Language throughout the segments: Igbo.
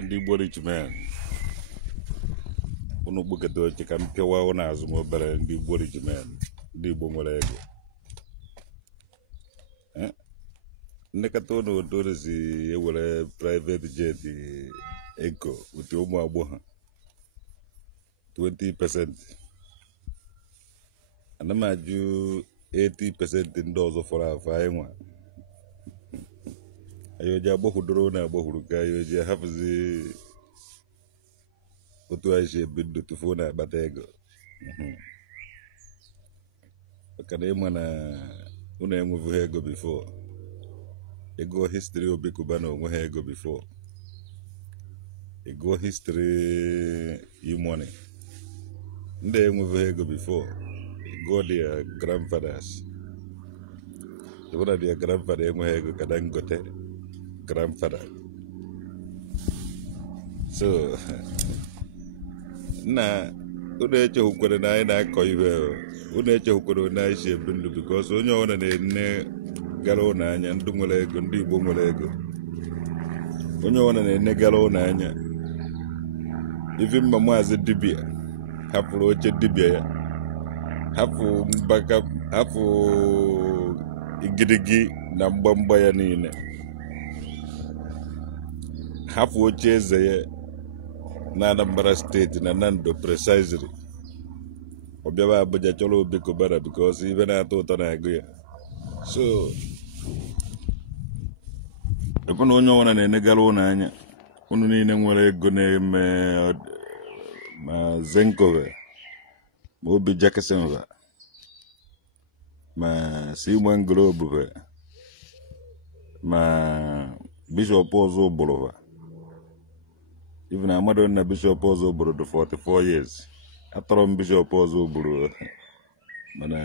ndị Igbo rich men unu gbukete oche ka m pịawa ụnụ azụ ma obere ndị Igbo rich men ndị Igbo nwere ego nnekọta ụnụ otu si ewere private jet ego ụtụ ụmụ agbọghọ 20%. Ana m ajụ 80% ndị ọzọ fọrọ afọ anyị nwa ayoji agbakwudoro na agbakwuru ka ayoji ahapụzi otu anyị si ebi ndụ tufuo na-akpata ego maka na ịma na unu enwevughị ego bifo ego histri Obi Kubana onwe ha ego bifo ego histri E-Money ndị enwevughị ego bifo ego their grandfathers ịbụna their grandfather enweghị ego ka Dangote grandfather. So na unu echehukwere na anyị na-akọ ihe unu echehukwere na anyị si ebi ndụ because onye ọbụla na-ene gara ụlọ anya ndị nwere ego ndị Igbo nwere ego onye ọbụla na-ene gara ụlọ anya ivi mma maazị dibịa hapụrụ oche dibịa ya hapụ mbaka hapụ igirigi na mgbamgba ya niile hapụ oche eze ya na Anambra steeti na Nando precisely ọ bịaba Abuja chọrọ Obi Kubana because ibe na-atọ ụtọ na-agụ ya. So ekwe na onye ọbụla na-enegara ụnụ anya unu niile nwere ego na-eme ma Zenkove ma Obi Jackson ma Simon Grobe ma Bishop ọzọ ụbụrụ even Amado na Bishop ọzọ ụbụrụ dị 44 years atọrọ m Bishop ọzọ ụbụrụ mana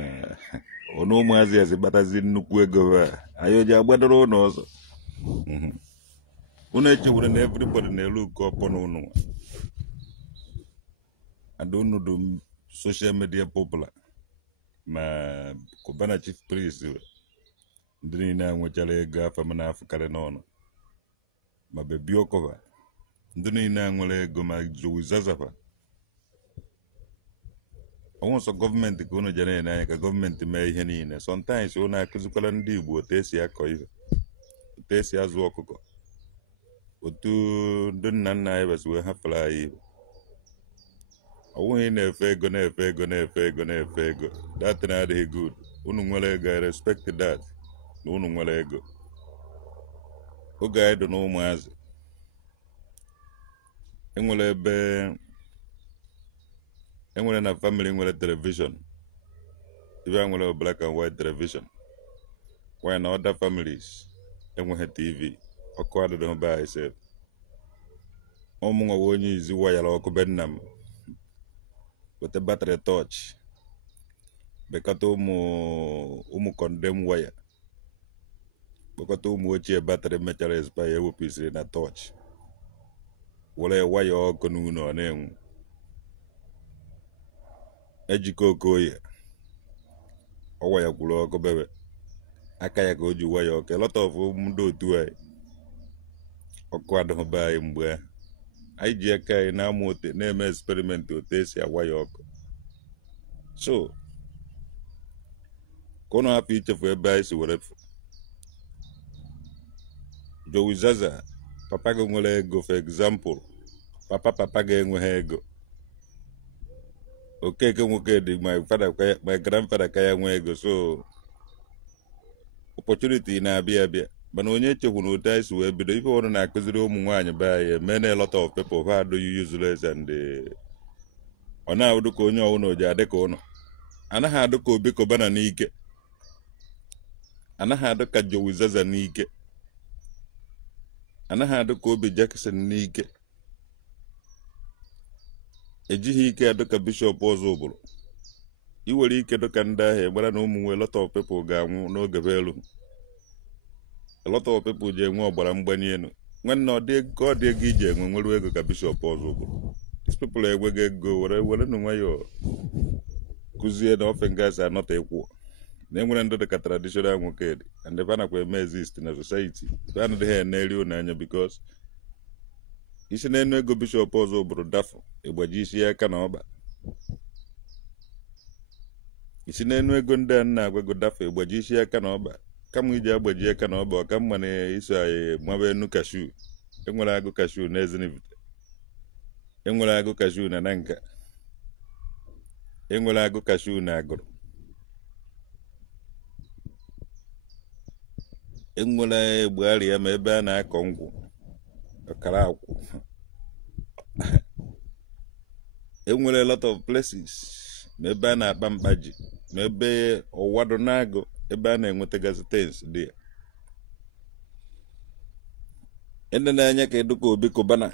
ọnụ ụmụazị ya gbatazi nnukwu ego anyị ji agbadoro ụnụ ọzọ unu echewere na everybody na-elu nke ọpọ n'ụnụ and unu dị social media popular ma Kubana chief priest ndị niile anwechara ego afọ m na-afụkarị n'ọnụ ma Baby Okova ndị niile anwere ego ma Joey Zazafa ọnwụ nsọ gọọmenti ka unu jere n'anya ka gọọmenti mee ihe niile. Sometimes unu akụzikwara ndị Igbo otu esi akọ ihe otu esi azụ ọkụkọ otu ndị nna nna anyị besi wee hafere anyị Igbo ọnwụghị na-efe ego na-efe ego na-efe ego na-efe ego that na-adịghị good. Unu nwere ego I respect that na unu nwere ego oge anyị dị na ụmụazị enwere na family nwere television ibe nwere black and white television while na other families enweghị TV ọkụ adịghị be anyị sef ọmụnwa onye izi wayara ọkụ be nna m wete battery torch bekọta ụmụ condemn waya bekọta ụmụ ochie battery mechara expire ewepụsiri na torch were waya ọkụ n'ụlọ ọ na-enwu ejikọ okoye ọwaya kwuru ọkụ bebe aka ya ka o ji waya ọkụ elọta of ndị otu anyị ọkụ adịghị be anyị mgbe anyị ji aka anyị na-amụ ote na-eme eksperimenti otu esi awaya ọkụ. So ka ụnụ hapụ ichefu ebe anyị si were fụ Joey Zaza papa gị nwere ego for example papa gị enweghị ego Okeke nwoke dị my grandfather ka ya nwee ego. So opportunity na-abịa abịa mana onye echekwu na otu anyị si wee bido ife ọrụ na-akụziri ụmụ nwaanyị be anyị eme na a lot of people ha adịghị useless and ọ na-adụ ka onye ọwụna oji adị ka ụnọ anaghị adụ ka Obi Kubana n'ike anaghị adụ ka Joey Zaza n'ike anaghị adụ ka Obi Jackson n'ike ejighị ike adụ ka Bishop ọzọ ụbụrụ iwere ike dụka ndị ahịa gbara na ụmụ nwe lot of people ga-anwụ n'oge be elu a lot of people ji enwe ọgbara mgbanye elu nwanne ọ dị ego iji enwe nwere ego ka Bishop ọzọ ụbụrụ. These people enweghị ego were na nwayọọ kụzie na ofe gas anọta ịkwụ na enwere ndị dịka traditional nwoke dị and ebe a nakwa eme exist na society ebe a na-adịghị na-eri unu anya because isi n'enu ego bishọp ọzọ bụrụ dafụ ịgbaji isi ya aka na ọba isi n'enu ego ndị a na-agwago dafụ ịgbaji isi aka na ọba kama iji agbaji aka na ọba ọka mma na iso anyị mabe enu kashu enwere agụ kashu na Ezinivite enwere agụ kashu na Nanka enwere agụ kashu na Agụrụ enwere Egbugharị ya ma ebe a na-akọ nkwụ ọkara akwụ enwere a lot of places ma ebe a na-akpa mkpaji ma ebe ọwado na-agụ ebe a na-enwetagasị tens dị ya ndị na-anya ka edu ka Obi Cubana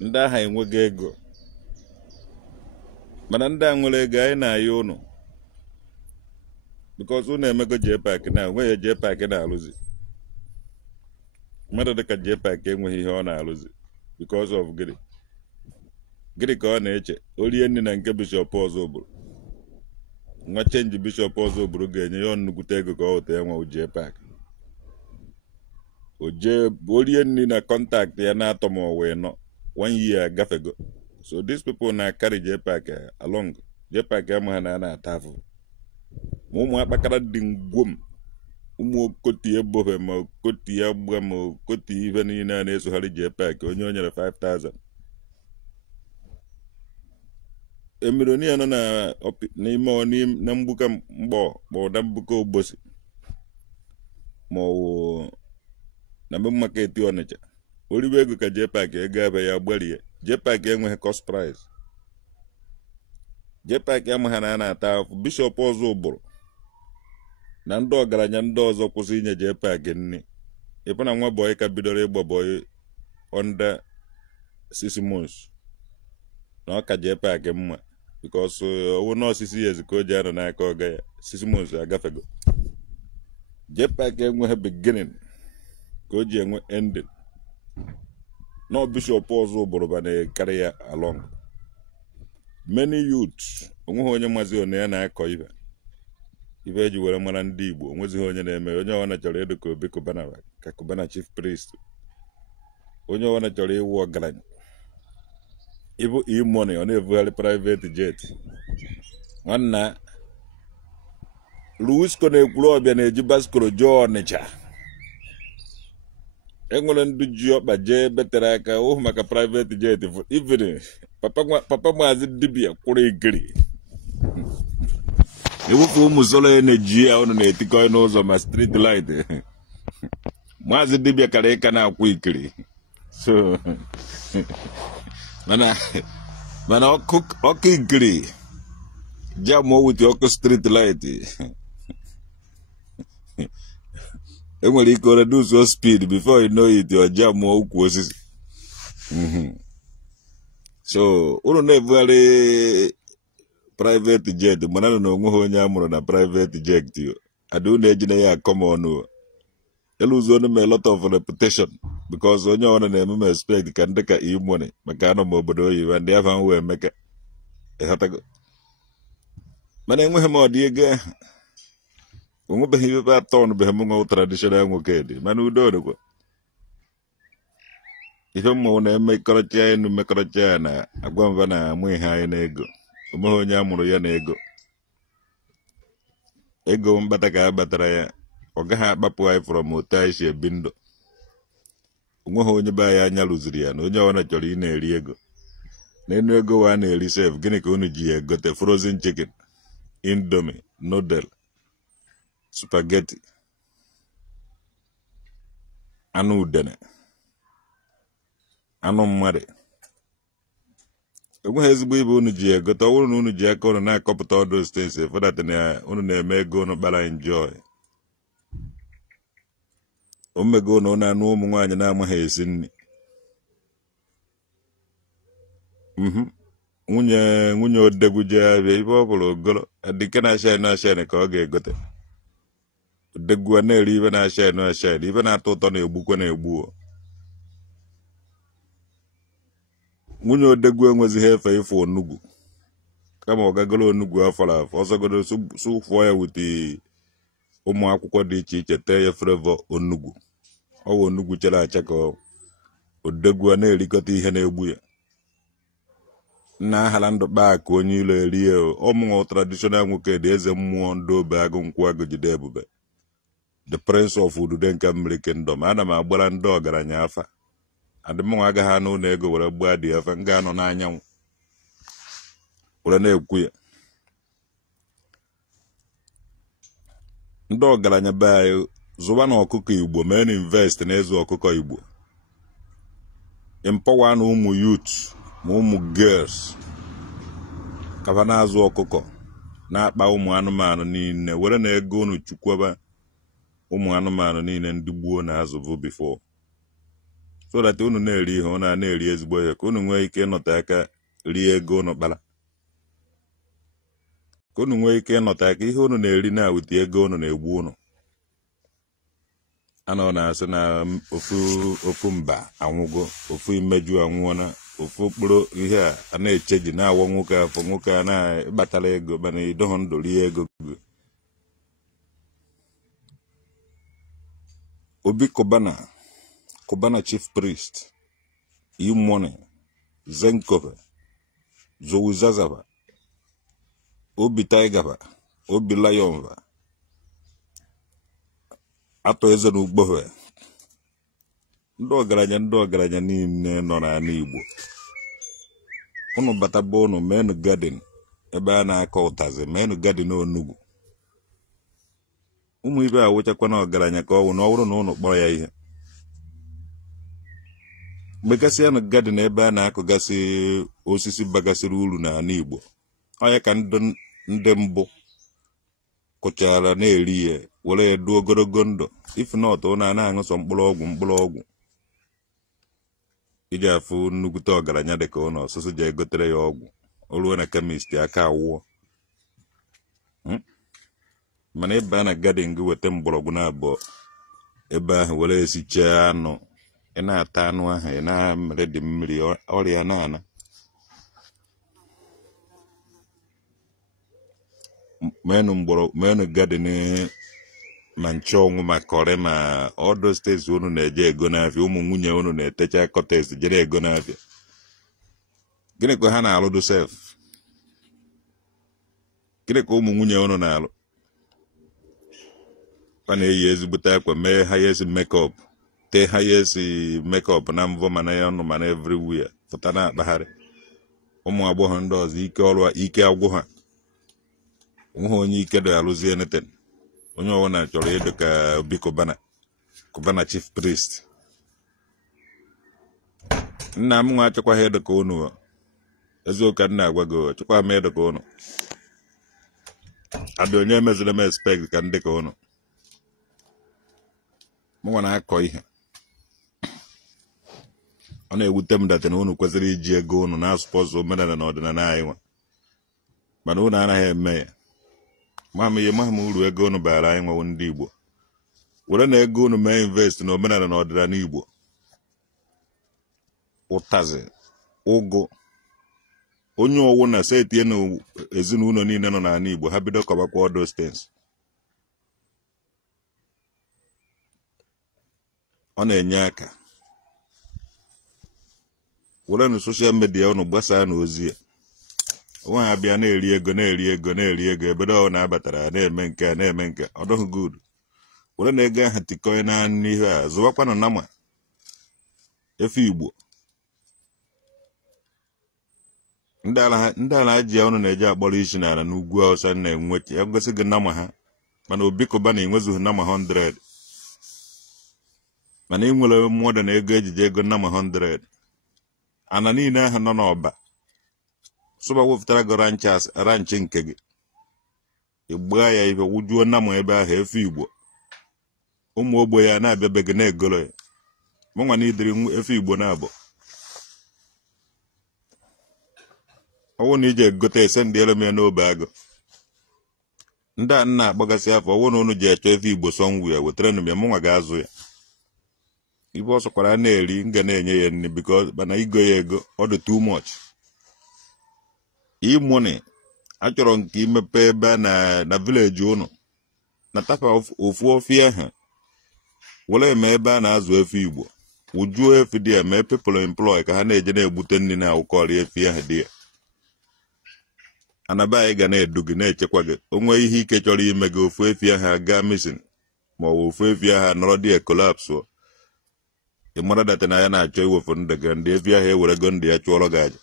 ndị agha enweghị ego mana ndị a nwere ego anyị na-ayọ ụnụ because ụnụ emego JPAC na onweghị JPAC na-alụzi mmadụ dịka JPAC enweghị ihe ọ na-alụzi because of gịnị ka ọ na-eche orie nri na nke bishọp ọzọ bụrụ nwa chenji bishọp ọzọ bụrụ ga-enye ya nnukwute ego ka ọ hụta ya nwa JPAC orie nri na kọntaktị ya na-atọ ma ọ wee nọ 1 year agafego so these people na-akarị JPAC along JPAC ama ha na-ata afụ ma ụmụ akpakara dị ngwom ụmụ okoti ebobe ma okoti ya gba ma okoti ife niile a na-esogharị JPAC onye o nyere 5,000 emironi ya nọ n'ime na mgbuka mgbọ ma ụda mgbuka Ogbosi ma ọ na mbe maketi Ọnịcha oriwe ego ka JPAC ego ebe ya gbarie JPAC enweghị cost price JPAC amaghị na a na-ata afụ bishọp ọzọ ụbụrụ na ndị ọgaranya ndị ọzọ kwụsị inye JPAC nri ịpụ na nwa bọyị ka bidoro ịgba bọyị under 6 months na ọ ka JPAC mma because owu n'osisi years ka o ji anọ n'aka ọga ya 6 months agafego JPAC enweghị beginning ka o ji enwe ending no bishọp ọzọ ụbụrụ ba na-ekarị ya along many youths onweghị onye mazi one ya na-akọ ibe eji were mara ndị Igbo onwezighị onye na-eme onye ọwana chọrọ ịdụ ka Obi Cubana ka Cubana chief priest onye ọwana chọrọ ịwụ ọgaranya ịbụ e-money ọ na-evugharị private jet nwanna Luisco na-ekwuru ọbịa na-eji baskoro jee Ọnịcha enwere ndị ji ọkpa jee betere aka ụhụ maka private jet even papa maazị dibia kwụrụ igiri ewufe ụmụ solo na-eji ya ụnụ na-etikọ n'ụzọ ma street light maazị dibia kara ịka na-akwụ ikiri so mana ọkụ ikiri jam owuti ọkụ street light enwere ike reduce speed before you know it your jam ukwu osisi so ụnụ na-ebugharị private jet mana na onwe ha onye amụrụ na private jet adị ụnụ ejina ya akọm ọnụ eluzo ọnụ ma a lot of reputation because onye ọna na-eme m expect ka ndị ka e-money maka anọ m obodo oyibo ndị afa m wee meka ịghọtago mana enweghị m ọdị ego ahụ onwebeghị ibe atọ ọnụbeghị m nwa traditional nwoke dị mana udo dịkwa ife mmụọ na-emekọrịta ya enu mmekọrịta ya na agwa mba na amụ ihe anyị na ego onweghị onye amụrụ ya na ego mkpata ka a batara ya ọ gaghị akpapụ anyị from otu anyị si ebi ndụ onweghị onye be anyị anya rụziri ya na onye ọbụla chọrọ ị na-eri ego na enu ego wa na-eri sef gịnị ka unu ji ya egote frozen chicken indomie noodle spaghetti anụ udene anụ mmadụ enweghị ezigbo ibe unu ji egote ọ bụrụ na unu ji aka unu na-akọpụta ọdụ steeti fọdata na unu na-eme ego unu kpara enjoy omego unu na-anụ ụmụ nwaanyị na-amaghị esi nri nwunye odegwu je abịa ibe ọ bụrụ ogolo adịke na-ashaịn ka ọ ga-egote odegwu na-eri ibe na-ashaịn ibe na-atọ ụtọ na-egbukwa na-egbuo nwunye odegwu enwezighị efe ịfụ onugwu kama ọ gagoro onugwu afọrọ afọ ọsọgodo sụfụọ ya wute ụmụ akwụkwọ dị iche iche tee ya flavor onugwu ọwa onugwu chere acha ka odegwu na-erikọta ihe na-egbu ya nna ahala ndụ kpaa ka onye ilo erie ọmụnwụ traditional nwoke dị eze mmụọ ndị obe agụ nkwụ agụ jide ebube the prince of udude nke mmiri kingdom. Ana m agbara ndị ọgaranya afa adịmụnwa agaghị anụ ụlọ ego were gbaa dị afa nga anọ n'anyanwụ were na-ekwu ya. Ndị ọgaranya be anyị zụba na ọkụkọ Igbo mee na invest na ịzụ ọkụkọ Igbo empower na ụmụ youth ma ụmụ girls kaba na-azụ ọkụkọ na-akpa ụmụ anụmanụ niile were na ego unu chukwaba ụmụ anụmanụ niile ndị gboo na-azụbụ before so that unu na-eri ihe unu na-eri ezigbo ihe ka unu nwee ike ịnọta aka rie ego unu kpara ka unu nwee ike ịnọta aka ihe unu na-eri na-awụta ego unu na-egbu unu. Anọ na-asị na ofu mba anwụgo ofu imeju anwụọna ofu okporo ihe a na-echeji na-awọ nwoke afọ nwoke a na-ịkpatara ego mana idoho ndụ rie ego. Obi Kubana chief priest Imone Zenkove Zowuzazava Obi Taigava Obi Layonva atọ eze n'ugbofe ndị ọgaranya niile nọ n'ala Igbo unu bataba unu menu garden ebe a na-akọ ụtazị menu garden onugbu ụmụ ibe awụchakwa na ọgaranya ka ọwụ na ọ bụrụ na unu kpọrọ ya ihe megasị ya na garden ebe a na-akọgasị osisi bagasịrị uru n'ala Igbo onye ka ndị mbụ kụchara na-eri ya were edu ogologo ndụ if not ọ na-aṅụ sọ mkpụrụ ọgwụ iji afụ nnukwute ọgaranya dị ka ụnọ ọsụsụ ji egotere ya ọgwụ o ruo na kemist aka awụọ mana ebe a na gadin gị weta mgbọrọgwụ na abụọ ebe ahụ were esichaa anụ ị na-ata anụ ahụ ị na-amere dị mmiri ọrịa na-ana menu gadin ma nche ọnwụ ma kọrị ma ọdụ steeti unu na-eje ego n'afịa ụmụ nwunye unu na-etecha kọtest jere ego n'afịa gịnị ka ha na-alụ do sef gịnị ka ụmụ nwunye unu na-alụ ha na-eyi ezigbote akwa mee highest makeup tee highest makeup na mvọ mana ya ọnụ mana everywhere pụta na-akpagharị ụmụ agbọghọ ndị ọzọ ike agwụ ha nwe onye ike dị alụzie neten onye ọwụna chọrọ ịdị ka Obi Kubana chief priest. Nna m nwa achọkwaghị ịdị ka unu eziokwu nna agwa gị chọkwa m ịdị ka unu adị onye meziri m expect ka ndị ka unu m nwa na-akọ ihe ọ na-ewute m date na unu kwesịrị iji ego unu na-asụpọsụ omenala na ọdịnala anyị nwa mana unu anaghị eme ya maham uru ego unu bara anyị nwewo ndị Igbo were na ego unu mee invest na omenala na ọdịnala Igbo ụtazị ụgụ onye ọwụ na setie na ezinụlọ niile nọ n'ala Igbo ha bido kọbakwa ọdụ stens ọ na-enye aka were na soshal midia unu gbasaa na ozi ya onwe ha bịa na-eri ego ebe ọ na-abatara na-eme nke ọ dọghị good were na ego ahụ tikọọ na n'ihe a zụwakwanụ nama efe Igbo ndị ala ji ya unu na-eje akpọrọ isi n'ala n'ugwu Awụsa na-enwechi ya gosi gị nama ha mana Obi Kubana enwezughị nama 100 mana ị nwere mmụọ na ego ejije ego nama 100 ana niile ahụ nọ n'ọba sụba wepụtara gị ranchị nke gị ịgbaa ya ife wujuo nama ebe ahụ efe Igbo ụmụ ogbe ya na-abịabe gị na-egolo ya mụnwa na idiri efe Igbo na-abụ ọwụ na ije egote ese ndị elem ya n'obe agụ ndị a nna akpọgasị afọ ọwụ na unu ji achọ efe Igbo sọnwu ya wetara nụ ya mụnwa ga-azụ ya ibe ọ sọkwara na-eri nga na-enye ya nri because mana igo ya ego ọ dị too much. Imone achọrọ nke imepe ebe na village unu na tafa ofu ofie ha were eme ebe a na-azụ efe Igbo ujuo efi dia mee people employ ka ha na-eje na-egbute nri na-awụkọrị efi ahụ dia anaba anyị ga na-edu gị na-echekwa gị onwe ihe ike chọrọ ime gị ofu efi ahụ aga missing ma ọ bụ ofu efi ahụ nọrọ dia collapse ị mara data na ya na-achọ iwefu ndị gị ndị efi ahụ ewerego ndị ya chụọrọ gị aja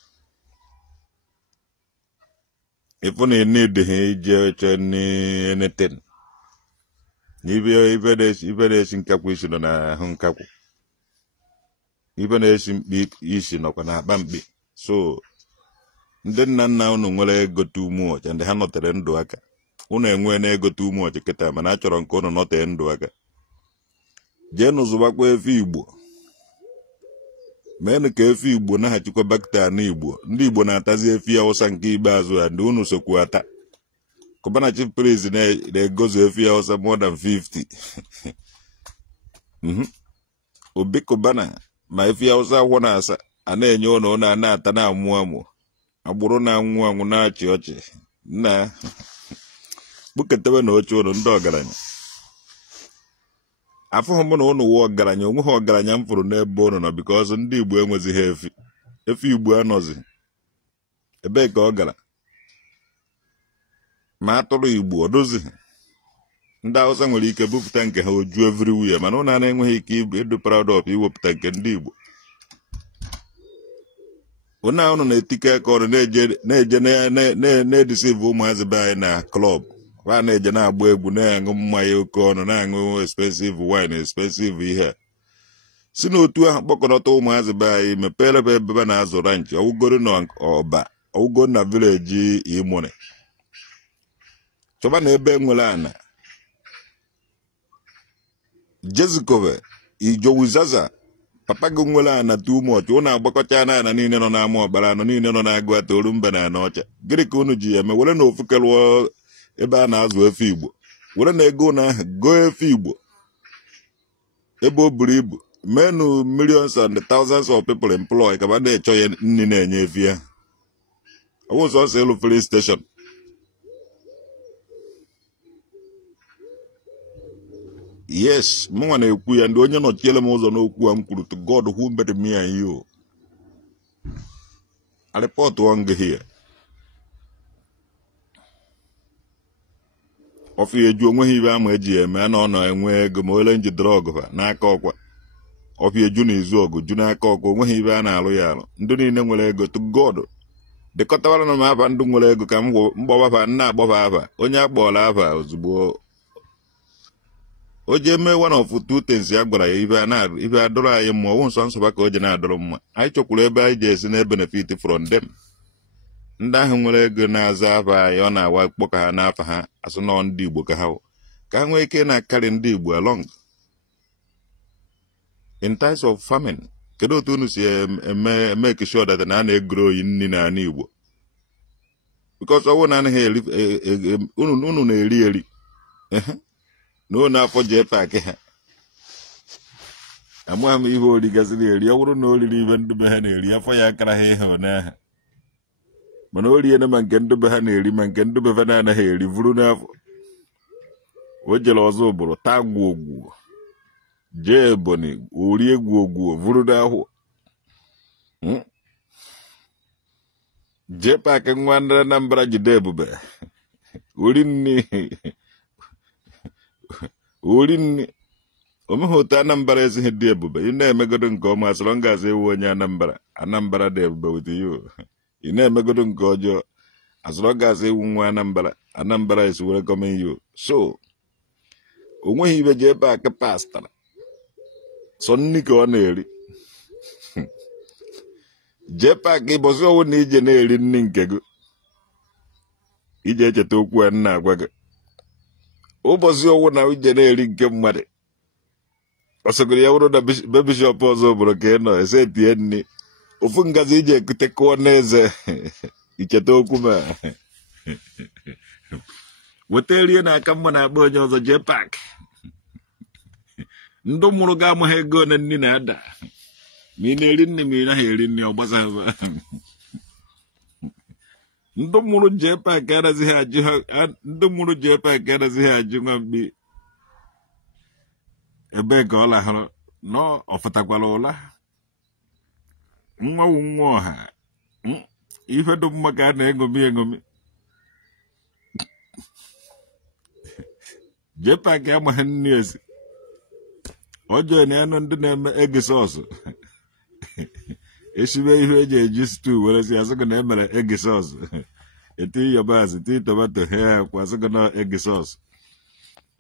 ifu na need ha ije che anything ibe na-esi nkakwụ isi nọ na ahụ nkakwụ ibe na-esi mkpi isi nọkwa na akpa mkpi so ndị nna nna unu nwere ego too much ndị ha nọtere ndụ aka unu enwe na ego too much kịta mana achọrọ nke unu nọtee ndụ aka jee n'ụzụbakwa efi Igbo meenụ ka efi Igbo na-achịkwa bakta na Igbo ndị Igbo na-atazi efi Hausa nke ikpeazụ ya ndị unu sokwu ata Cubana chief priest na-egozu efi Hausa more than 50 obi Cubana ma efi Hausa ahụ na-asa a na-enye ụlọ na-ata na-amụ amụ agbụrụ na-anwụ anwụ na-achị ọchị na kpuketebe na oche ụlọ ndị ọgaranya afụghị m na ụnụ wụ ọgaranya onweghị ọgaranya m fụrụ n'ebe ụnụ nọ because ndị Igbo enwezighị efi Igbo anọzi ebee ka ọ gara ma atụrụ Igbo ọdozighị ndị Hausa nwere ike bupụta nke ha oju everywhere mana ụnụ na-enweghị ike ịdụ proud of iwepụta nke ndị Igbo ụnụ ahụ na-etike aka ọrụ na-eje na-edisive ụmụazị be anyị na klọb ha na-eje na-agba egwu na-aṅụ mmanya oke ọnụ na-aṅụ expensive wine expensive ihe si n'otu ahụ kpọkọrọta ụmụazị be anyị mepere ebe na-azụ ranch ọwụgoro na ọba ọwụgoro na vileji Imone chọba na ebe nwere ana Jezikove Ijowizaza papa gị nwere ana too much ụnụ agbakọcha na ana niile nọ n'ama ọbara anọ niile nọ na-agụ ata Orumba na Anọcha gịnị ka unu ji ya eme were na ofu kelụọ ebe a na-azụ efi Igbo were na ego na ahụ goo efi Igbo ebe o buru ibu menu millions and thousands of people employ ka ba na-echọ ya nri na-enye efi ya ọwụ sọsọ elu filling station yes mụnwa na-ekwu ya ndị onye nọchiele m ụzọ n'okwu a m kwuru to God who made me and you I report one here ofi eju onweghị ibe ama eji eme na ọ nọ enwe ego ma ole nji drọg ha n'aka ọkwa ofi eju na izu ọgụ ju n'aka ọkwa onweghị ibe a na-alụ ya alụ ndị niile nwere ego to God dịkọtawara na m afa ndị nwere ego ka m mgbọbafa nna agbọfa afa onye akpọọla afa ozugbo o ji eme one of two things ya gwara ya ibe adọrọ anyị mma ọwụ nsọ nsọba ka o ji na-adọrọ mma anyị chọkwuru ebe anyị ji esi na-benefit from them ndị ahụ nwere ego na-aza afa anyị ọ na-awa kpọka ha n'afa ha asụ nọ ndị Igbo ka ha nwee ike na-akarị ndị Igbo along in times of famine kedu otu unu si make sure that na a na-egoro oyi nri na ana Igbo because ọwụ na anaghị unu na-eri eri na ụnụ afọ jee paakị ha amaghị m ihe origasịrị eri ọ bụrụ na o riri ibe ndụbe ha na-eri afọ ya akara ha ihe ụnyaahụ mana o riena ma nke ndụbe ha na-eri ma nke ndụbe ha na-anaghị eri vụrụ n'afọ o jere ọzọ ụbụrụ taa gwuogwuo jee Ebonyi orie gwuogwuo vụrụ n'ahụ jee paakị nwa ndị Anambra jide ebube ori nni omeghị otu Anambra ezighi dị ebube ị na-emegodo nke ọma asọrọ ngazi ewu onye Anambra dị ebube with you ị na-emegodo nke ọjọọ asọrọ ngazi ewu nwa Anambra is welcoming you so o nweghị ibe jee paakị pastara sọ nni ka ọ na-eri jee paakị ịbọsị ọwụ na ije na-eri nni nke gị ije echeta okwu a nna agwa gị ụbọchị ọwụ na ije na-eri nke mmadụ ọsọgoro ya bụrụ na be bishọp ọzọ bụrụ ka ị nọ ese tie nri ofu ngazi ije ekute kụọ n'eze icheta okwu ma weta erie n'aka mma na-akpa onye ọzọ jee paakị ndị mụrụ ga-amaghị ego na nri na-ada ma ị na-eri nri ma ị naghị eri nri ọ gbasaghị ndị mụrụ jee paakị anazighị ajụ ha ndị mụrụ jee paakị anazighị ajụ nwa mgbe ebee ka ọ lahụrụ no ofatakwala ụla nwa nwa ọha ife dị mma ka a na-eṅomi eṅomi JPAC amaghị nri ezi ọjọọ na anụ ndị na-eme egi sọọsụ esibe ihe eji eji stew were si asịgị na emere egi sọọsụ eti yabasị ti tomato ha kwa asịgị na egi sọọsụ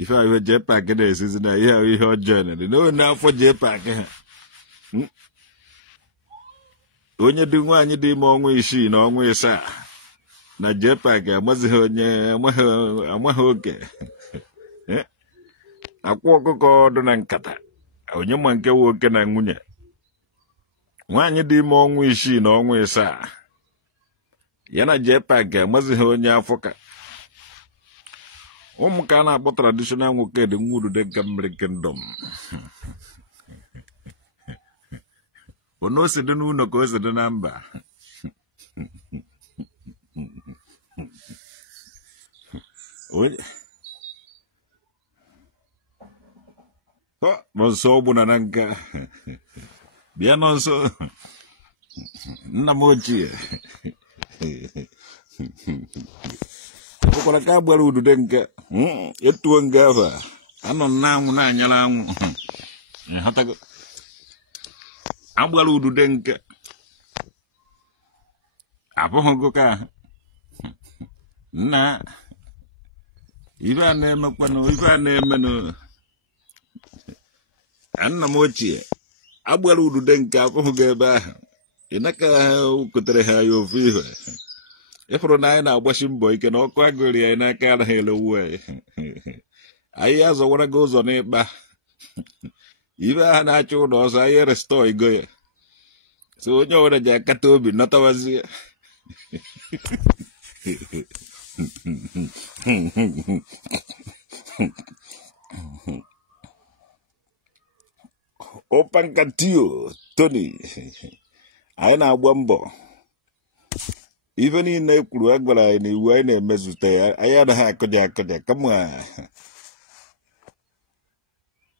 ife ahụ ihe JPAC na-esizi na ihe ọjọọ na dị n'afọ JPAC ha onye dị nwaanyị dị ime ọnwa 6 na ọnwa 7 na JPAC amazighị onye amaghị oke akwa ọkụkọ ọdụ na nkata onye ma nke nwoke na nwunye nwaanyị dị ime ọnwa 6 na ọnwa 7 ya na JPAC amazighị onye afọ ka ụmụ ka a na-akpọ traditional nwoke dị nwurude nke mmiri kingdom ono si dị n'ụlọ ka o si dị na mba nọ nso ọgbụ na nka bịa nọ nso nna m ochie ekwukwara ka a gbara udude nke etuo nga ahụ anọ na-anwụ na-anyara anwụ agbara udude nke abụghị ka nna ife a na-emekwanụ ife a na-emenụ nna m ochie agbara udude nke abụghị ebe ahụ ịnaka ha kotere ha ya ofu ihe ịfụrụ na anyị na-agbachi mbọ ike na ọkụ agụrị anyị n'aka anaghị elewu anyị azọwara gị ụzọ n'ịkpa ibe ahụ na-achọ ụlọ ọzọ anyị restọ ego ya so onye ọbụla ji akata obi natawazie Opankatio Tony anyị na-agba mbọ ife niile ekwuru agwara anyị na iwu anyị na-emezute ya anyị anaghị akụja kama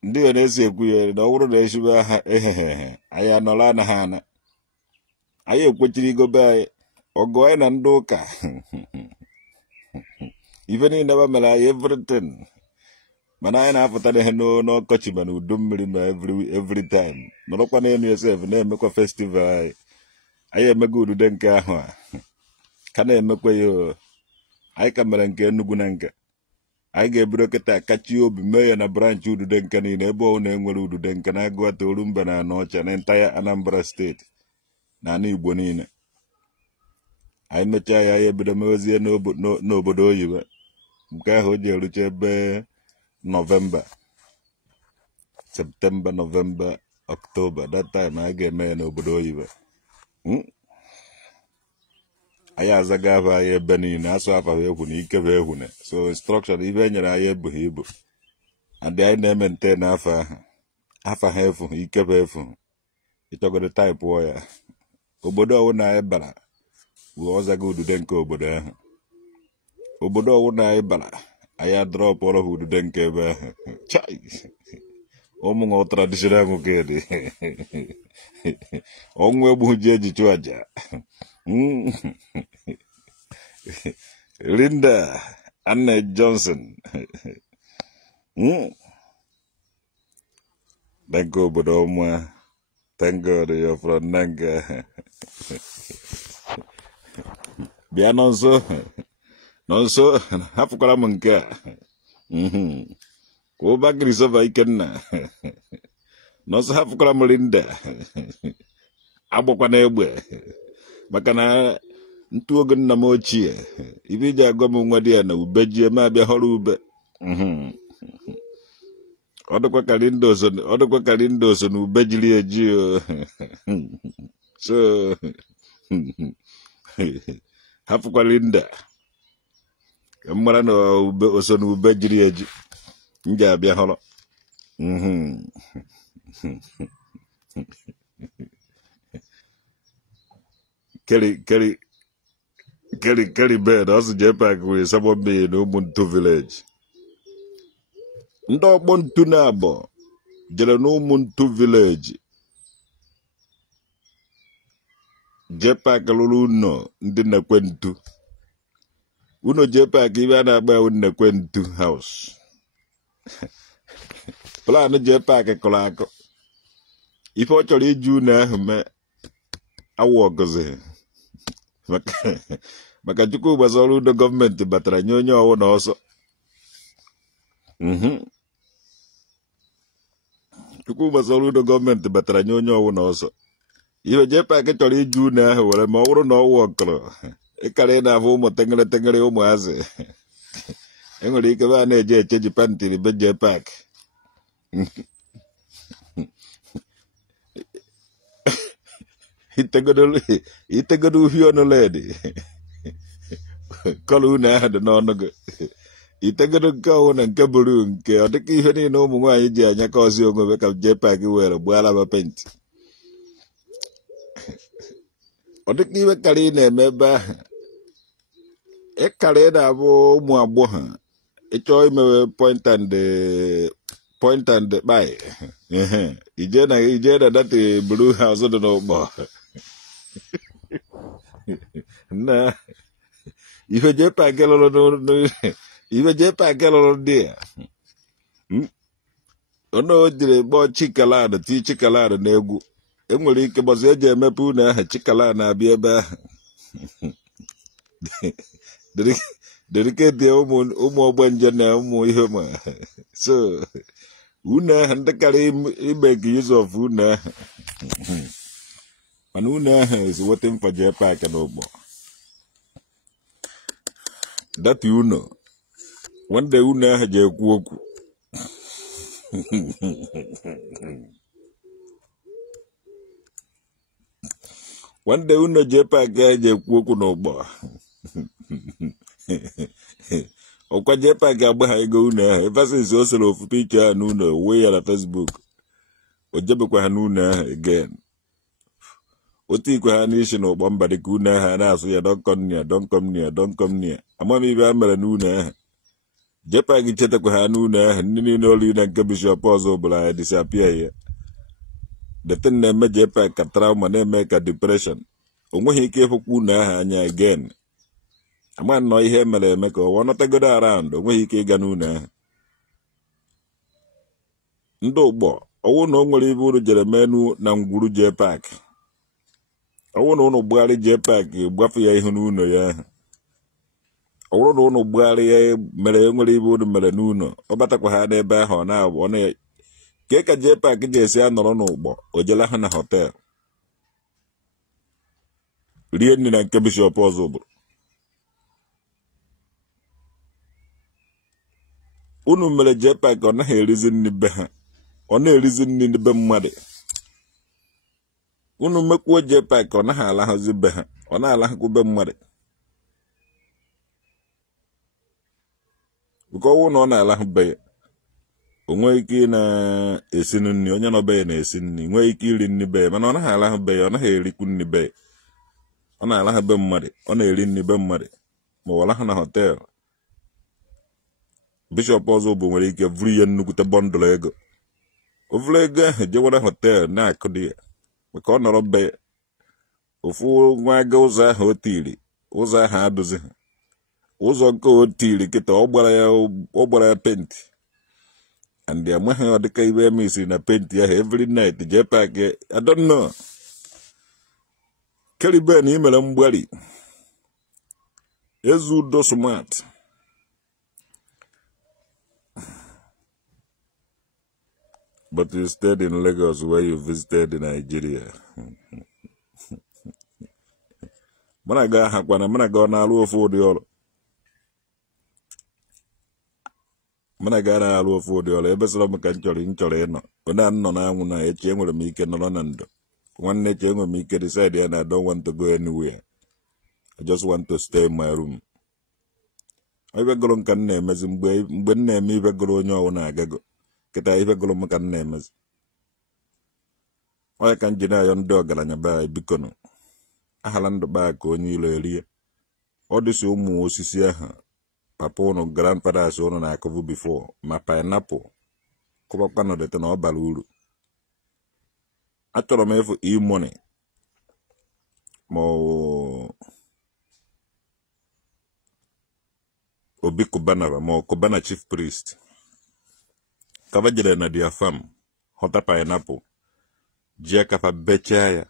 ndị ya na-esi ekwu ya na ọ bụrụ na esibe ha ehehehe anyị anọrọ anaghị ana anyị ekwechiri igobe anyị ọgụ anyị na ndị ụka ife niile ba mere anyị everything mana anyị na-apụtara ihe n'ọkọchị ma na udu mmiri ma every time nọrọkwa n'elu esef na-emekwa festival anyị emego udude nke ahụ a ka na-emekwa ya anyị ka mere nke Enugu na nke anyị ga-ebido kịta kachi obi mee ya na branch udude nke niile ebe ọ na-enwere udude nke na-agụata Orumba na Anọcha na entire Anambra steeti na ala Igbo niile anyị mechaa ya anyị ebido mewezie n'obodo oyibo nke ahụ o ji erucha ebe November, September, November, October. That time I get me n'obodo oyibo. Anyị azaga ava anyị ebe niile asụ afa egwu na ikebe egwu na so instruction ibe enyere anyị ebughị ibu and anyị na-emente n'afọ ahụ afa ha efu ikebe efu ịchọgoro taịpụ ya obodo ọwụna anyị bara bụ ọzaga udude nke obodo ahụ obodo ọwụna anyị bara anyị adrọpụ ọrụ udude nke ebe ahụ chai ụmụ traditional nwoke dị ọnwụ egbu ji eji chụọ aja Linda Anne Johnson thank you obodo ọma thank God you're from Nanga bịa nọ nso hapụkwara m nke a ka ụbakịrị sova Ikenna nọsọ hapụkwara m Linda agbakwana egbe maka na ntu oge nna m ochie ibe iji agwa m nwa dị ya na ube ji eme abịa họrọ ube ọ dịkwa ka Linda so na ube jiri eji so hapụkwa Linda mara na ube oso na ube jiri eji nji abịa họrọ Kelly bed ọsụ JPAC wee sabo mmiri na Umuntu village ndị ọkpọ ntu na abọ jere n'Umuntu village JPAC lụrụ ụnọ ndị Nnekwentu ụnọ JPAC ibe a na-agba Nnekwentu house plan JPAC kụrụ akụ ife ọ chọrọ iji ụnọ ahụ mee awụ ọgọzi maka Chukwu gbasara ụdọ gọọmenti batara nye onye ọwụ na ọsọ Chukwu gbasara ụdọ gọọmenti batara nye onye ọwụ na ọsọ ihe JPAC chọrọ iji ụnọ ahụ were ma ọ bụrụ na ọwụ ọkọrọ ịkara ị na-afụ ụmụ tengere ụmụazị enwere ike ba na-eje echeji pantiri be JPAC itegodo uhie ọnụ ledi kọlụ ụnọ ahụ dị n'ọnụ gị itegodo nke ọwụ na nke buru nke ọ dịka ihe niile ụmụ nwaanyị ji anya ka ọzi onwe ka JPAC were gbuo ba penti ọ dịka iwe karị ị na-eme ebe ahụ ịkarị na-abụ ụmụ agbọghọ ịchọọ imewe point and buy ije na dati blue house dị n'ụgbọ na ihe JPAC lụrụ dị ya ọnụ o jiri gbọọ Chikaland ti Chikaland n'egwu enwere ike gbọzi eji emepe ụnọ ahụ Chikaland na-abịa ebe ahụ dediketi ụmụ ogbenje na ụmụ ihe ma so ụnọ ahụ ndị karị ime ka use of ụnọ ahụ mana ụnọ ahụ is waiting for JPAC n'ụgbọ dati ụnọ wande ụnọ ahụ ji ekwu okwu wande ụnọ JPAC ahụ ji ekwu okwu n'ụgbọ ọkwa JPAC agba ha ego ụnọ ahụ efasis o soro ofu picha ahụ n'ụnọ wee ya na Facebook o jebekwa ha n'ụnọ ahụ again otu ikwe ha n'isi n'ụgbọ mba dịka ụnọ ahụ a na-asụ ya don't come near amamibe a mere n'ụnọ ahụ JPAC chetakwa ha n'ụnọ ahụ ndị niile olu na nke bishọp ọzọ bụla ya disapia ya detin na-eme JPAC ka trauma na-eme ka depression o nweghị ike ịfụkwa ụnọ ahụ anya again ama nnọọ ihe mere eme ka ọwa nọtagodo around o nweghị ike ịga n'ụnọ ahụ ndị ụgbọ ọwụ na o nwere ibe unu jere menu na ngwuru JPAC ọwụ na unu gbugharị JPAC gbafe ya ihu n'ụnọ ya ahụ ọwụrụ na unu gbugharị ya mere enwere ibe unu mere n'ụnọ ọ batakwa ha n'ebe ahụ ọ na-abụ ọ na ke ka JPAC ji esi anọrọ n'ụgbọ o jela ha na họtel rie nri na nke bishọp ọzọ bụrụ unu mere JPAC ọ naghị erizi nri be ha ọ na-erizi nri be mmadụ unu mekwuo JPAC ọ naghị alahụzi be ha ọ na-alahụkwu be mmadụ bụka ọwụ na ọ na-alahụ be ya o nweghị ike ị na-esi nri onye nọ be ya na-esi nri nwee ike iri nri be ya mana ọ naghị alahụ be ya ọ naghị erikwu nri be ya ọ na-alahụ be mmadụ ọ na-eri nri be mmadụ ma ọ lahụ na họtel bishọp ọzọ bụ nwere ike vụrụ ihe nnukwute bọndụlụ ego o vụrụ ego ahụ jewara họtel na-akụ dị ya maka ọ nọrọ be ya ofu nwa aga ụzọ ahụ o tiri ụzọ ahụ adụzi ha ụzọ nke o tiri kịta ọ gbara ya penti and amaghị ọ dịka ibe eme isiri na penti ahụ every night JPAC I don't know Keriben imere mgbari ezu udo smart but you stayed in Lagos where you visited Nigeria. Mana ga hakwana mana ga na alu ofu di olo. Mana ga na alu ofu di olo ebe soro m ka nchọrọ ịnọ. Ona nọ na anwụ na eche enwere m ike nọrọ na ndụ. Nwanne eche enwere m ike decide and I don't want to go anywhere. I just want to stay in my room. Ibe goro nka na-emezi mgbe na-eme ibe goro onye ọwụ na-agago. Kita ibe goro m ka na-emezi. Oya ka njina ayo ndị ọgaranya ba ibikono. Ahala ndụ ba ka onye ilo erie. Ọ dịsị ụmụ osisi ahụ papa unu grandfathers unu na-akụvu before ma pineapple kụbakwa na dete na ọ bara uru. Achọrọ m ịfụ E-Money ma Obi Cubana ma Cubana Chief Priest kaba jere na dia farm hota pineapple jee kafa bechaa ya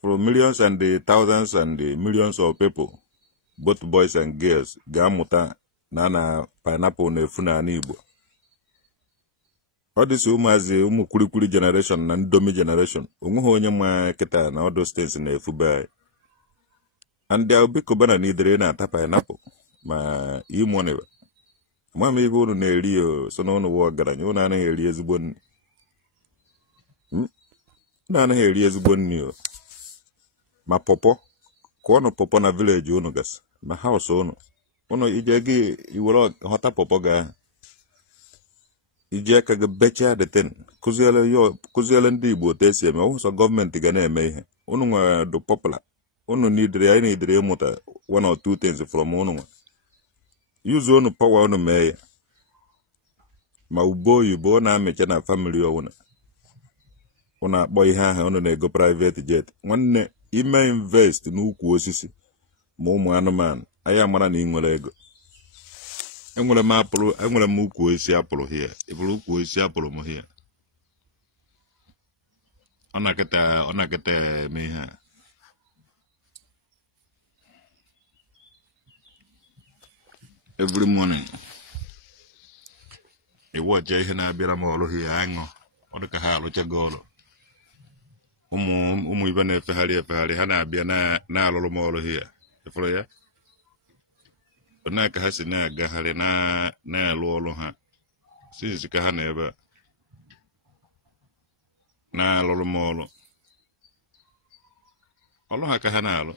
for millions and the thousands and the millions of people, both boys and girls, ga-amụta na pineapple na-efu n'ala Igbo. Ọ dịsị ụmụazị ụmụ kwurikwuri generation na ndomi generation onweghị onye ma kịta na ọdụ steeti na-efu be and the Obi Cubana n'idere na-ata pineapple ma E-Money ma m ibe unu na-eri so na unu wụ ọgaranya unu anaghị eri ezigbo nri ma pọpọ ka ọnụ pọpọ na village unu gasị ma house unu ije gị iwere họta pọpọ ga ije ka gị bechaa deten kụziele ndị Igbo otu esi eme ọsọ gọọmenti ga na-eme ihe unu nwere do popular unu n'idere ịmụta one or two things from unu nwe use unu power unu mee ya ma ugbo oyibo na-amịcha na family ọwụna unu akpọ ihe ahụ unu na-ego private jet nwanne ime invest n'ukwu osisi ma ụmụ anụmanụ anyị amara na ị nwere ego. Enwere m ukwu osisi apụrụ hia ịbụrụ ukwu osisi apụrụ m hia ọ na-akịta eme ihe a every morning ịwọcha ihe na-abịara m ọrụ hia aṅụ ọ dị ka ha arụchago ọrụ ụmụ ibe na-efegharị ha na-abịa na-alụrụ m ọrụ hia ịfụrụ ya ka ha si na-agagharị na-alụ ọrụ ha since ka ha na ebe a na-alụrụ m ọrụ ha ka ha na-alụ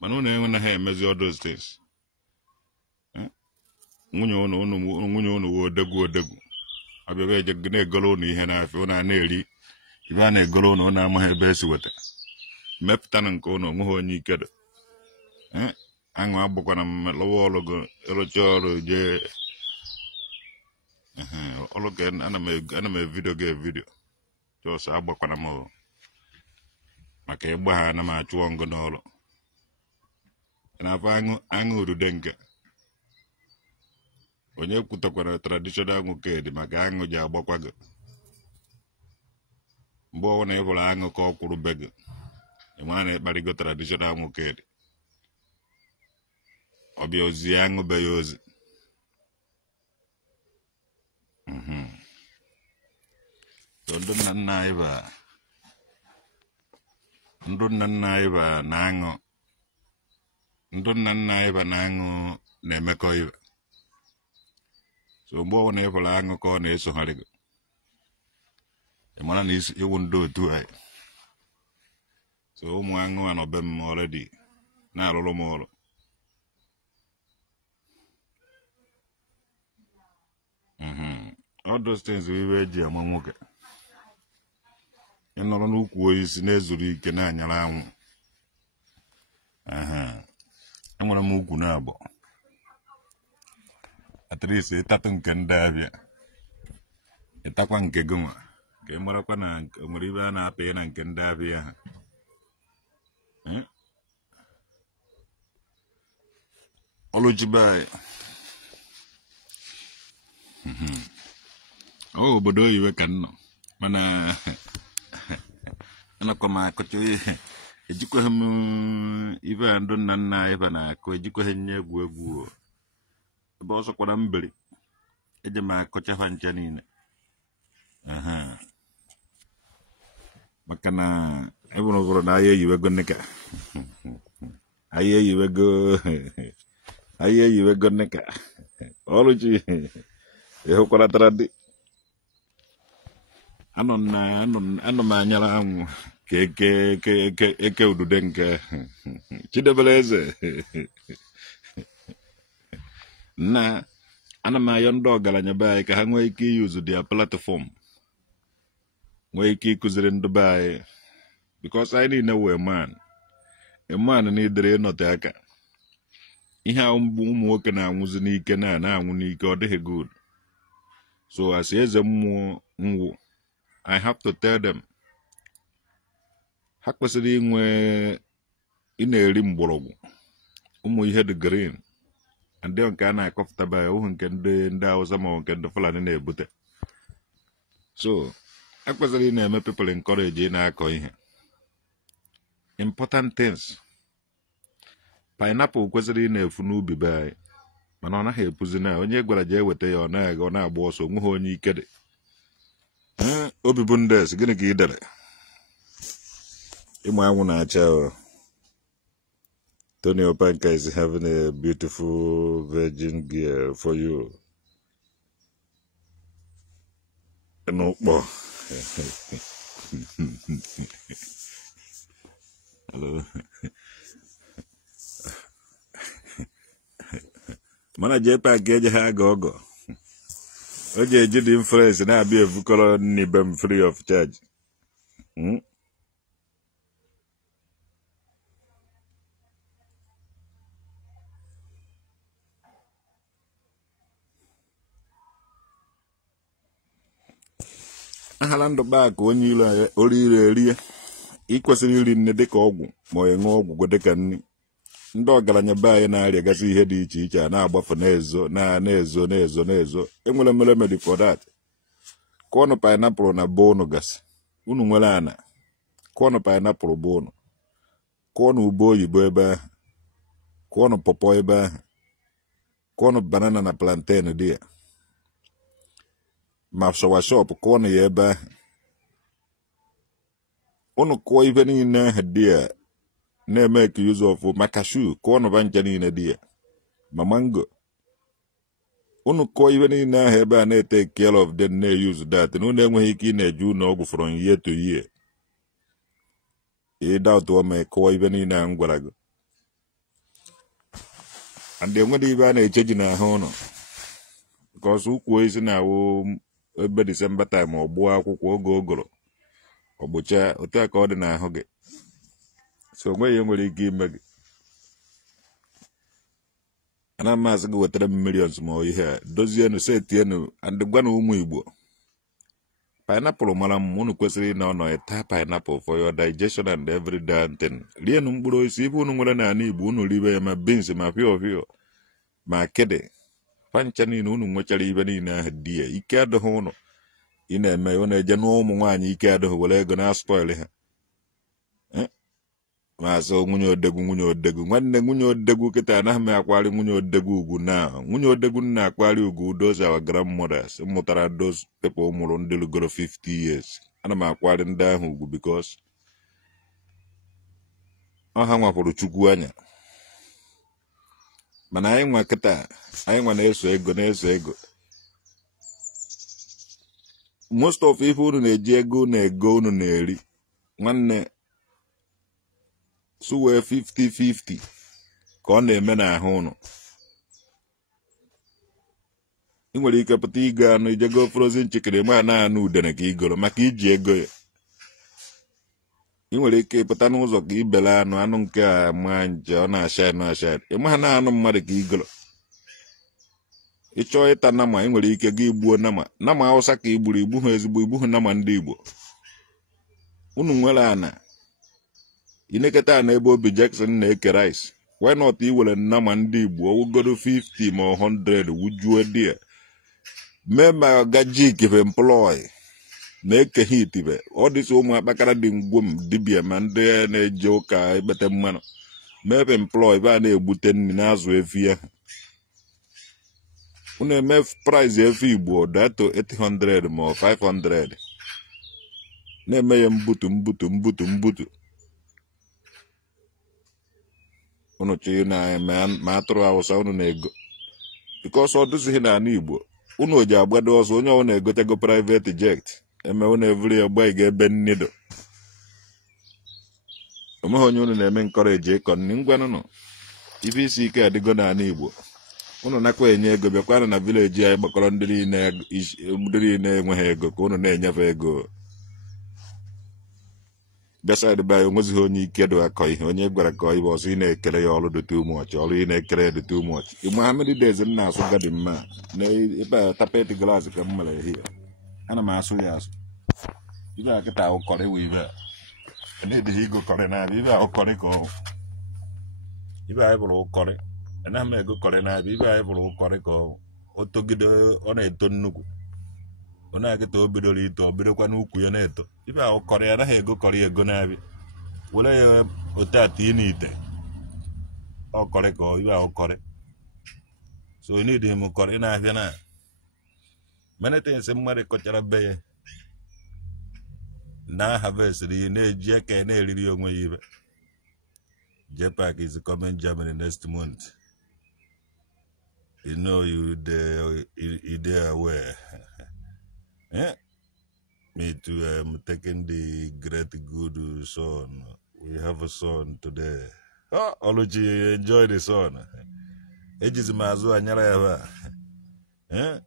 mana unu enwe na ha emezi all those things. Nwunye unu wo odegwu abịa eje na-egolo unu ihe n'afịa unu na-eri ibe a na-egolo unu na-amaghị ebe esi weta mepụta na nke unu onweghị onye ike dị aṅụ agbakwana m lụwa ọrụ gị ịrụcha ọrụ jee ọrụ ka ana m evidio gị evidio jọs agbakwana m maka ịgba ha ana m achụọ ngụ n'ọrụ na-afọ aṅụ urude nke onye kwutakwara traditional nwoke dị maka aṅụ ji agbakwa gị mgbe ọwụ na ịbụrụ aṅụ ka ọ kwụrụ be gị ịmara na ịkparịgo traditional nwoke dị ọbịa ozi aṅụ be ya ozi ndụ nna nna anyị ba na aṅụ na-emekọ ibe so mgbe ọbụla ịbụrụ aṅụ ka ọ na-esogharị gị ịmara na iwu ndị otu anyị so ụmụ aṅụ anọbe m already na-arụrụ m ọrụ all those things iwe eji ama nwoke ịnọrọ n'ukwu osisi na-ezuru ike na-anyara anwụ enwere m ukwu na-abụ at least ịtatụ nke ndị abịa ịtakwa nke gị nwa ka ị marakwa na nwere ibe a na-apịa na nke ndị abịa ha ọlụjibe anyị obodo oyiwe ka nnọ mana anakwa m akọcha ejikwaghị m ibe a ndụ nna nna anyị ba na-akụ ejikwaghị nye egwu ebe ọsọ kwara mberi eje m akọcha ha ncha niile maka na ebụrụ ụgụrụ na anyị eyiwego nneka anyị eyiwego nneka ọrụchi ịhụkwara tara dị anọ m anyara anwụ ka eke udude nke Chidebere Eze na ana m ayọ ndị ọgaranya be anyị ka ha nwee ike iyuzu dia platform nwee ike ịkụziri ndị be anyị because anyị niile wee man n'idere ịnọte aka ihe ụmụ nwoke na-anwụzi n'ike na-anwụ n'ike ọ dịghị good So as eze mmụọ nwụ, I have to tell them ha kwesịrị inwe ị na-eri mgbọrọgwụ ụmụ ihe dị green and then nke a na-akọpụtaba ya ụhụ nke ndị Hausa ma nke ndị Fulani na-ebute. So a kwesịrị ị na-eme people encourage ị na-akọ ihe important things. Pineapple kwesịrị ị na-efu n'ubi be anyị mana ọ naghị epuzi na onye gwara je eweta ya ọ na-agba ọsọ nweghị onye ike dị. Obi bụ ndes gịnị ka ị dere? Ịmụ anwụ na-acha. Tony Opanka is having a beautiful virgin girl for you. No more. Hello. Mana jepa geje ha gogo. Oje eji the influence na abi evukoro ni bem free of charge. Ahalando ba ka onye ilo orire erie ikwesịrị iri nne dịka ọgwụ ma ọ ṅụọ ọgwụgwọ dịka nri. Ndị ọgaranya be anyị na-arịagasị ihe dị iche iche a na-agbafu na-ezo enwere mere for that. Kụọnụ pineapple na be unu gasị unu nwere ana kụọnụ pineapple be unu, kụọnụ ube oyibo ebe ahụ, kụọnụ pọpọ ebe ahụ, kụọnụ banana na plantain dị ya ma shop kụọnụ ya ebe ahụ. Unu kụọ ibe niile ahụ dị ya na-eme ka use of ma cashew kụọnụ ba nche niile dị ya ma mango. Unu kụọ ibe niile ahụ ebe a na-take care of them na-use that na unu enweghị ike ị na-eji unu ọgwụ from year to year. Ịda otu ome kụọ ibe niile ahụ m gwara gị and enwere ibe a na-echeji n'ahụ ụnụ because ukwu isi na-awụ ebe December time ọ gbuo akwụkwọ oge ogoro ọ gbụcha otu a ka ọ dị n'ahụ gị. So onweghị nwere ike ime gị. Ana masị gị wetara m millions ma ihe a dozienụ setienụ and gwa na ụmụ Igbo pineapple mara mma unu kwesịrị ị na ọnọ eta pineapple for your digestion and every damn thing. Rienụ mkpụrụ osisi ibe unu nwere n'ala Igbo unu ribe ya ma beans ma fio ma akịdị pancha niile unu nwechara ibe niile ahụ dị ya ike adịghị unu ị na-eme unu eje n'ụmụ nwaanyị ike adịghị were ego na-aspoil ha. Maazị nwunye odegwu nwanne nwunye odegwu kịta anaghị m akwari nwunye odegwu ugwu na nwunye odegwu na-akwari ugwu those our grandmothers mụtara those people mụrụ ndị lugoro 50 years. Ana m akwari ndị ahụ ugwu because ọha nwapụrụ Chukwu anya mana anyị nwa kịta anyị nwa na-eso ego most of ife unu na-eji ego na-ego unu na-eri nwanne suwe 50-50 ka ọ na-eme n'ahụ unu. Ị nwere ike pụta igo anụ ijego frozen chicken ma na-anụ udene ka igoro maka iji ego ya. Ị nwere ike pụta n'ụzọ ka ibele anụ nke a ma nje ọ na-asha ịma ha na-anụ mmadụ ka igoro. Ị chọọ ịta nama ị nwere ike gị gbuo nama Hausa ka igbu ha ezigbo igbu nama ndị Igbo. Unu nwere ana ineketa na ebe Obi Jackson na-eke rice why not iwere nama ndị Igbo owugodo 50 ma 100 wujuo dị ya mee ma gajik be employ na-eke hit be ọ dịsị ụmụ akpakara dị ngwom dibia ma ndị na-eje ụka ekpete mmanụ mee be employ be a na-egbute nri na-azụ efi ya. Unu eme price efi Igbo dato 800 ma 500 na-eme ya mbutu unu chọrọ na ma atụrụ Hausa unu na-ego because ọ dụzighị n'ala Igbo unu ji agbado ọzọ onye ọ na-egotego private jet eme unu evri ya gba ga ebe nnido omeghị onye unu na-eme encourage ịkọ nri ngwanụnụ ife isi ike adịgo n'ala Igbo unu nakwa enye ego bịakwana na village anyị gbakọrọ ndị niile enweghị ego ka unu na-enyefe ego beside by onwezi onye ike do akọ ihe onye gwara ka ọ ọsọ ị na-ekele ya ọrụ dị too much ọrụ ị na-ekele dị too much igbe Hamid days na asụ garden ma na ebe tapet glass ka m mere here ana m asụ ya asụ ibe akịta ụkọrị wee ibe na-edighị igo kọrị na-abịa ibe ụkọrị ka ọ ibe anyị bụrụ ụkọrị anaghị m ego kọrị na-abịa ibe anyị bụrụ ụkọrị ka o togide ọ na-eto nnukwu ọ na-akịta o bidoro ito ọ bidokwa n'ukwu ya na-eto ibe ahụ kọrị anaghị ego kọrị ego na-abịa were ya ote atọ n'ite ọ kọrị ka ibe ahụ kọrị so n'idi m kọrị na-abịa na menetensị mmadụ kọchara be ya na harvestri ihe na-eji aka na-eriri onwe ya ibe JPAC is coming Germany next month. You know you there aware. Yeah. Me too, I'm taking the great good son. We have a son today. Oh, Oluchi, enjoy the son. Ejizi mazu anyara ya. Eh?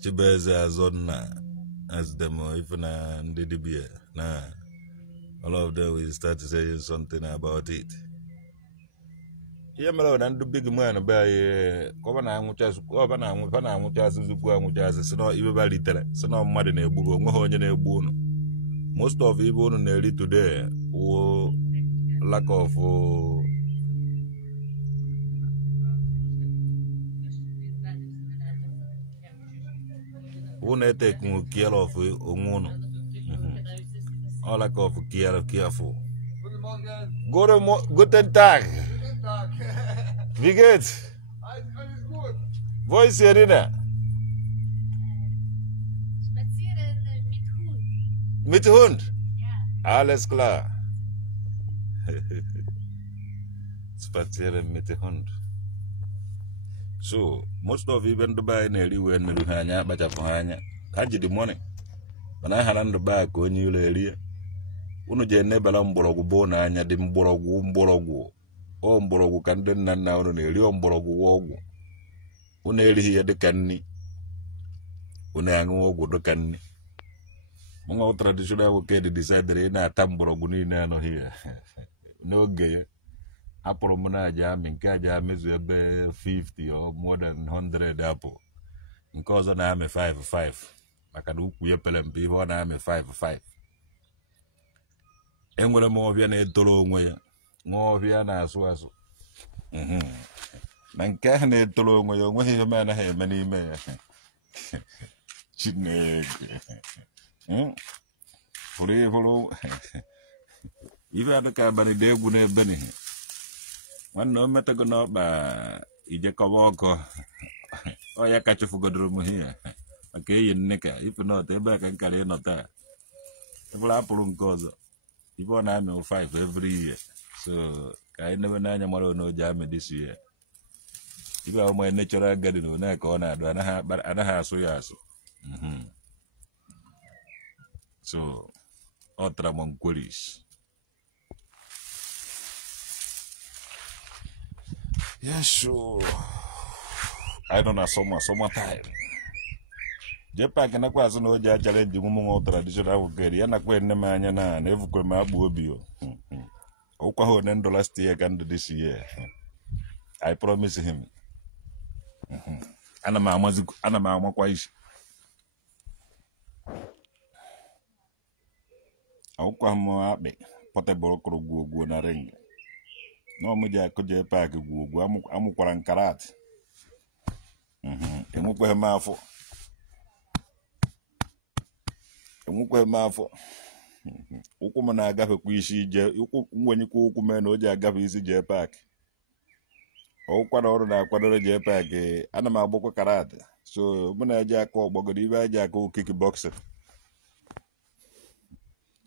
Chibeze azonna as them if na ndidibia na all of them will start saying something about it. Yeah, my lord, and the big man by Governor Muchas, Governor Muchas, Muchas, so not even by little, so not mad in a book, a boon. Most of people in early today were lack of who not take care of Omono. All lack of careful. Guten Tag. Wie geht's? Alles gut. Wo ist Irina? Spazieren mit Hund. Mit Hund? Ja. Alles klar. Spazieren mit Hund. So, most of even Dubai nearly when Luhanya, but Apahanya. Haji the morning. When I had on the back when you lay unu je nebala mborogu bona anya di mborogu o mborogu kande nna unu na-eri mborogu ogwu unu erighị ya dịka nni unu aṅụ ogwu dịka nni mwa traditional woked decided na-ata mborogu niile anọghị ya n'oge ya apụrụ m na aja amị nke aja amezu ebe 50 or more than 100 apụ nke ọzọ na-amị 5 maka na ukwu ya pere mpe ihe ọ na-amị 5 enwere m ọbịa na-etoro onwe ya nwa ọbịa na-asụ asụ na nke ahụ na-etoro onwe ya onweghị ihe m anaghị eme n'ime ya Chineke fụrụ ife adị ka abalị dị egwu n'ebe n'ihe nwanne o metago n'ọkpa ijekọba ọkụ ọ ya kacha fụgodoro m ihe maka eyi nne ka ife nọta ebe a ka nkara ịnọta ebụrụ apụrụ nke ọzọ ife ọ na-amị 5 every year so ka anyị nebe n'anya mara ono o ji amị this year ibe ahụ ma natural garden one ka ọ na-adụ anaghị asụ ya asụ so ọ tara m nkwuris yes so I don't know summer time JPAC nakwa azụ na o ji challenge ụmụ traditional wukeri ya nakwa enne m anya na evukwe m agba obi ọkwa ha one ndụ last year ka ndụ this year I promise him ana m amakwa isi ọkwa m akpị portable kụrụ gwuogwuo na ring na ọmụ ji akụ JPAC gwuogwuo amụkwara nkarat enwekweghị m afọ ụkwụ m na-agafekwa isi ije nwenyekwa ụkwụ mee na o ji agafe isi JPAC ọkwara ọrụ na-akwadoro JPAC ana m agbakwa karat so mụ na-eji aka ọgbọgoro ibe eji aka okiki bọksịn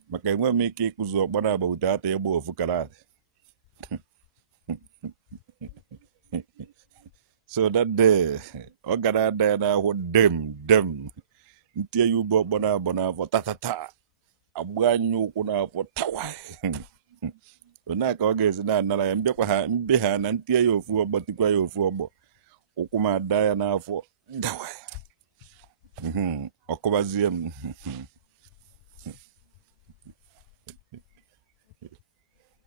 maka enwe m ike ịkụzi ọkpọ na agbawute ata ịgba ofu karat so that day ọ gara ada ya n'ahụ dem ntie ya ube ọkpọ na-abọ n'afọ tatata agba anya ụkwụ n'afọ tawa onye ka ọ ga-esi na-anara ya mbe ha na ntie ya ofu ọgbọ tikwa ya ofu ọgbọ ụkwụ m ada ya n'afọ dawa ọkụbazie m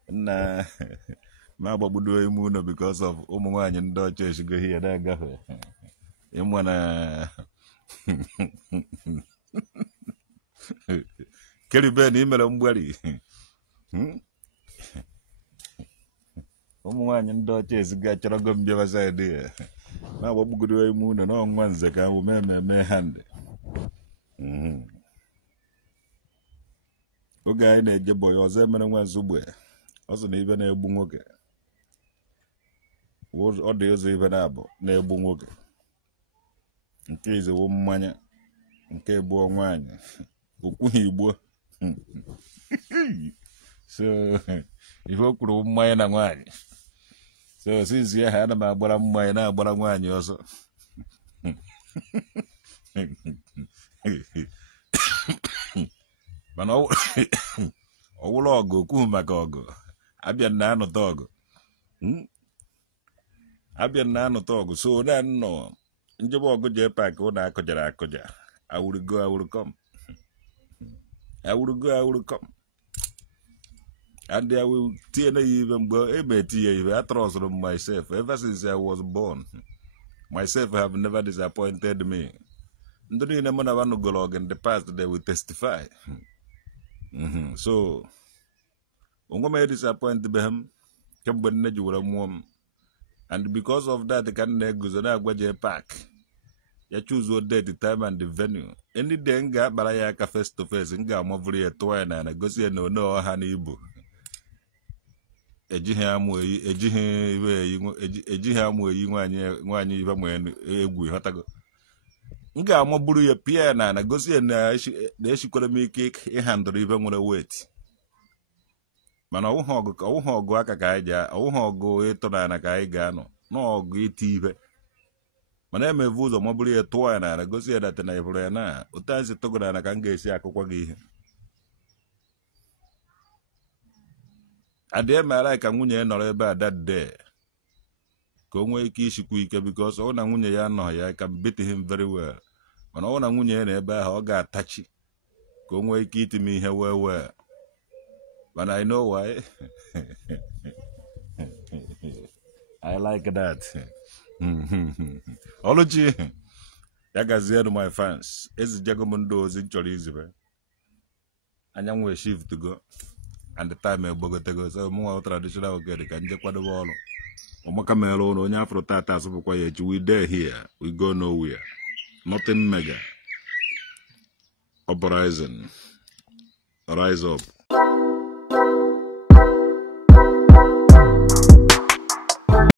na ma gbagbudo ime ụlọ because of ụmụ nwaanyị ndị ọcha esigo ihe na-agafe ịmụ na keriben imere mgbari ụmụ nwaanyị ndị ọcha esigo achọrọgo m bịaba saịdị ya ma gbagbugodo ime ụlọ na ọnwa nze ka ahụ mmemme hand oge anyị na-eje bọyị ọzọ emere nwa nzugbe ọ sị na ibe na-egbu nwoke ọ dị ụzọ ibe na-abụ na-egbu nwoke nke izewo mmanya nke egbuo nwaanyị okwughị igbo so ife o kwuru mmanya na nwaanyị so since ya ha ana m agbara mmanya na-agbara nwaanyị ọzọ mana ọwụrụ ọgụ okwughị maka ọgụ abịa na anụta ọgụ so na nọ njebe ọgụ jee paaki ụlọ akụjara akụja awurugo and I will tie even I trust myself ever since I was born. Myself have never disappointed me. In the past they will testify. So I'm going to disappoint them. And because of that, they can go pack. You choose what day, the time, and the venue. Any day, I face to face, and I'm over here twine and go see no honey boo. Ejihe amụ eyi nwaanyị ibe mwe egwu hotago nga amaburu ya pia na gosi na eshikwara m ike ịhandụrụ ibe nwere weight mana ọwụghị ọgụ aka ka anyị ja ọwụghị ọgụ ịtọ na ka anyị ga-anọ n'ọgụ iti ibe mana emevu ụzọ maburu ya tụọ ya na gosi ya data na iburu ya na ụtansi togo na ka m ga-esi akụkwa gị ihe adị emere ka nwunye nọrọ ebe a that day ka o nwee ike ishikwa ike because ọ na nwunye ya nọ ya can beat him very well mana ọ na nwunye na ebe ahụ ọ ga-atachi ka o nwee ike itime ihe well but I know why. I like that. Oluchi ya gazienu my fans ezijego m ndị ozi nchọrọ izibe anyanwụ e shift to go and the time egbogotego so mụnwa traditional ogede ka nje kwadobe ọrụ ọmaka mere ụlọ onye afro tata asụpụkwa ya echi we there here we go nowhere nothing mega uprising rise up.